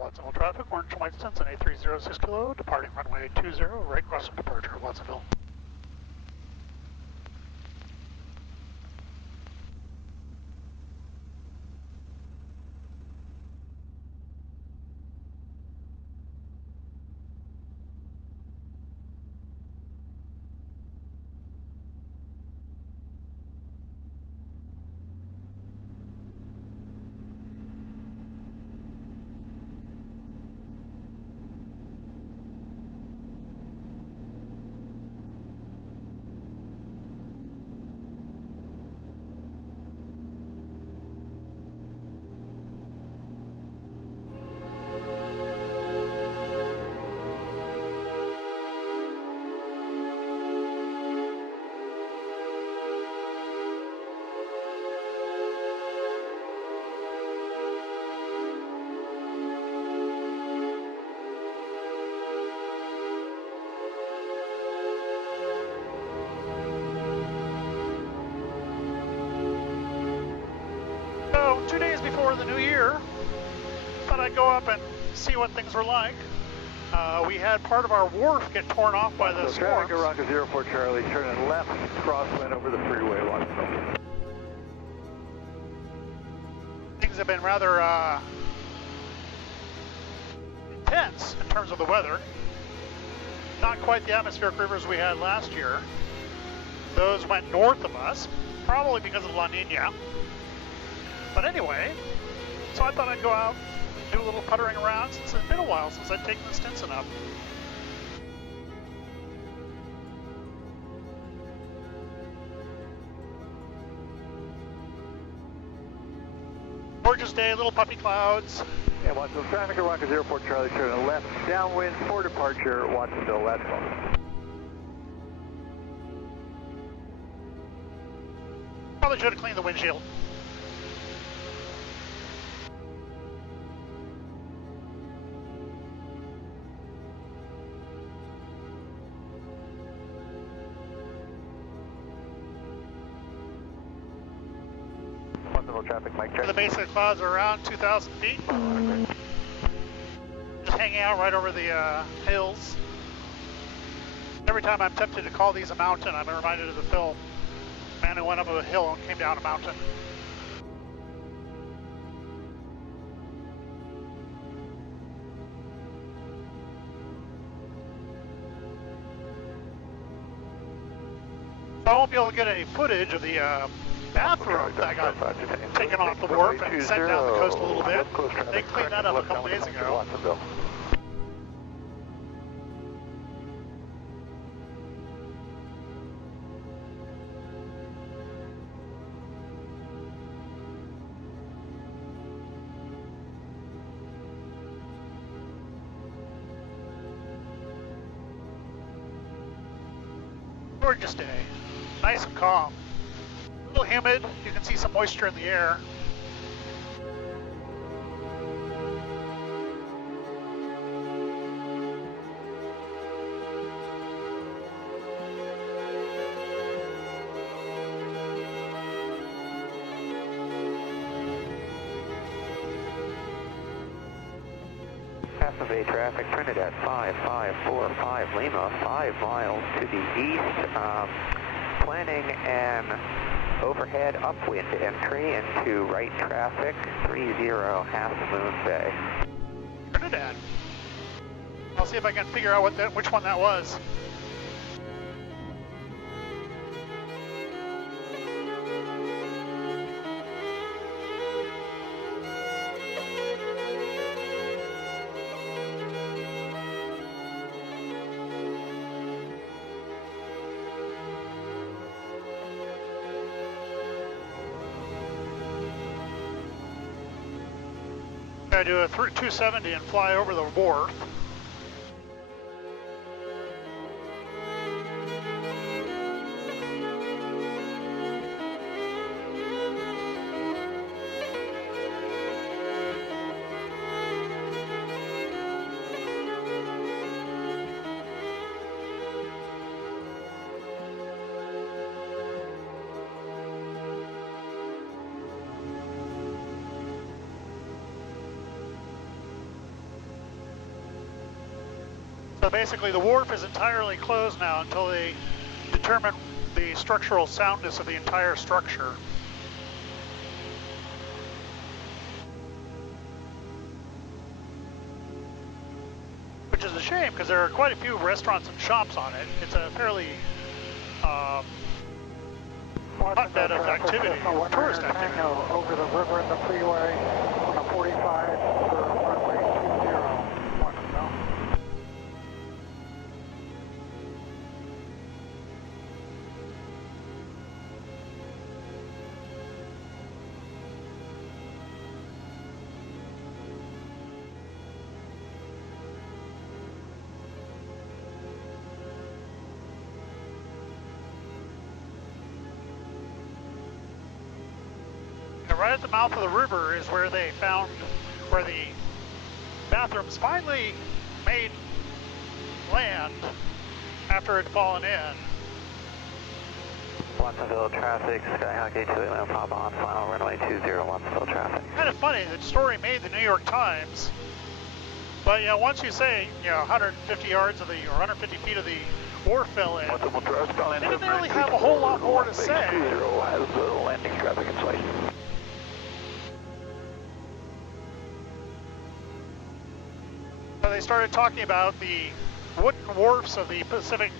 Watsonville traffic, orange white Stinson 8306 kilo, departing runway 20, right crossing departure, Watsonville. So, 2 days before the new year, thought I'd go up and see what things were like. We had part of our wharf get torn off by the storms. Traffic Rocket 04 Charlie, turning left, crosswind over the freeway, Watsonville. Things have been rather intense in terms of the weather. Not quite the atmospheric rivers we had last year. Those went north of us, probably because of La Nina. But anyway, so I thought I'd go out, do a little puttering around, since it's been a while since I'd taken the Stinson up. Gorgeous day, little puffy clouds. Yeah, Watsonville traffic at Rocket 04 Charlie, turning left, downwind for departure, Watsonville, last call. Probably should have cleaned the windshield. Watsonville traffic, mic check. The base of the clouds are around 2,000 feet. Just hanging out right over the hills. Every time I'm tempted to call these a mountain, I'm reminded of the film. Man who went up a hill and came down a mountain. I won't be able to get any footage of the bathroom that got taken off the wharf and sent down the coast a little bit. They cleaned that up a couple days ago. Gorgeous day, nice and calm. A little humid, you can see some moisture in the air. Bay traffic printed at 5545 Lima, 5 miles to the east, planning an overhead upwind entry into right traffic, 30 Half Moon Bay. Trinidad. I'll see if I can figure out which one that was. I do a 270 and fly over the wharf. So basically the wharf is entirely closed now until they determine the structural soundness of the entire structure. Which is a shame because there are quite a few restaurants and shops on it. It's a fairly hotbed of activity, tourist activity. Over the river and the freeway on a 45 for runway 20, Watsonville. Right at the mouth of the river is where they found where the bathrooms finally made land after it had fallen in. Watsonville traffic, Skyhawk 828, pop on, final runway 20, Watsonville traffic. Kind of funny, the story made the New York Times, but once you say 150 yards of the or 150 feet of the wharf fell in, they didn't really have a whole lot more to say. Has landing traffic in sight. So they started talking about the wooden wharfs of the Pacific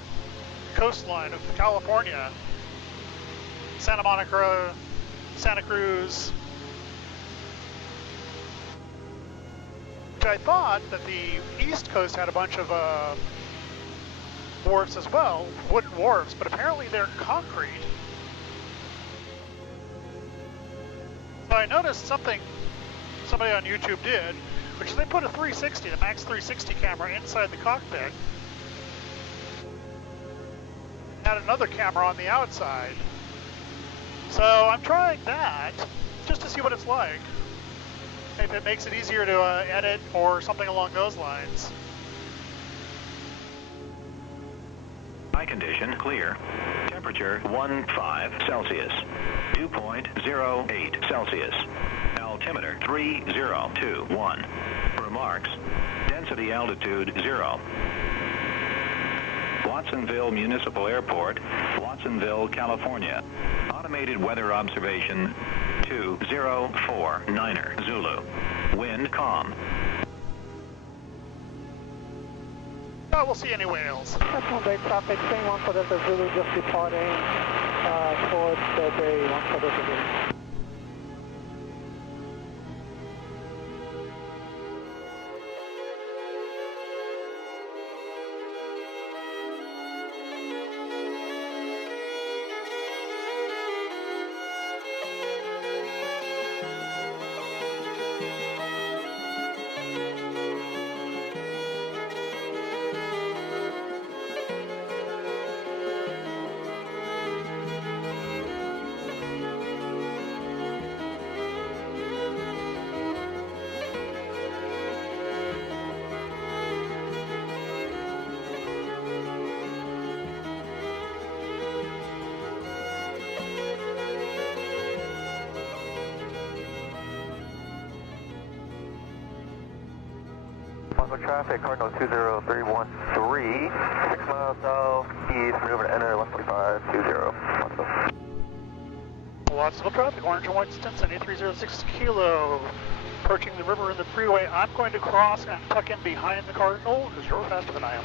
coastline of California, Santa Monica, Santa Cruz, which I thought that the East Coast had a bunch of wharfs as well, wooden wharfs, but apparently they're concrete. So I noticed something somebody on YouTube did, which is they put a 360, the Max 360 camera inside the cockpit, had another camera on the outside. So I'm trying that just to see what it's like. If it makes it easier to edit or something along those lines. Eye condition clear. Temperature 15 Celsius. Dew point 08 Celsius. Altimeter 3021. Remarks. Density altitude 0. Watsonville Municipal Airport, Watsonville, California. Automated weather observation 2049er Zulu. Wind calm. Oh, we'll see any whales. That's one day traffic, same one for Delta Zulu, just departing towards the bay, one for Delta Zulu. Traffic, Cardinal 20313, 6 miles southeast, maneuver to enter, 145, 20, Watsonville traffic, orange and white Stinson, 8306 kilo. Approaching the river and the freeway, I'm going to cross and tuck in behind the Cardinal because you're faster than I am.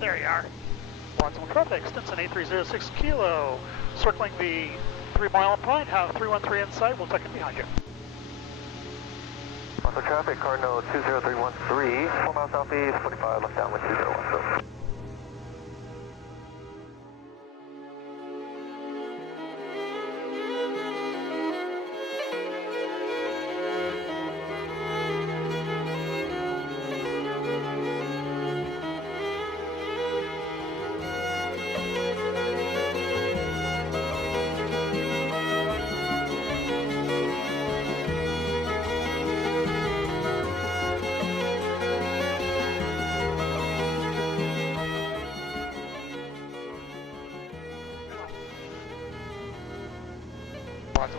There you are. Watsonville traffic, Stinson 8306 kilo. Circling the 3 mile point, have 313 inside, we'll tuck in behind you. Watsonville traffic, Cardinal 20313, 4 miles southeast, 45 left downwind 201.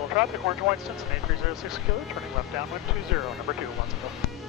traffic, orange and white Stinson, 8306 kilo, turning left downwind 20, number 2, Watsonville.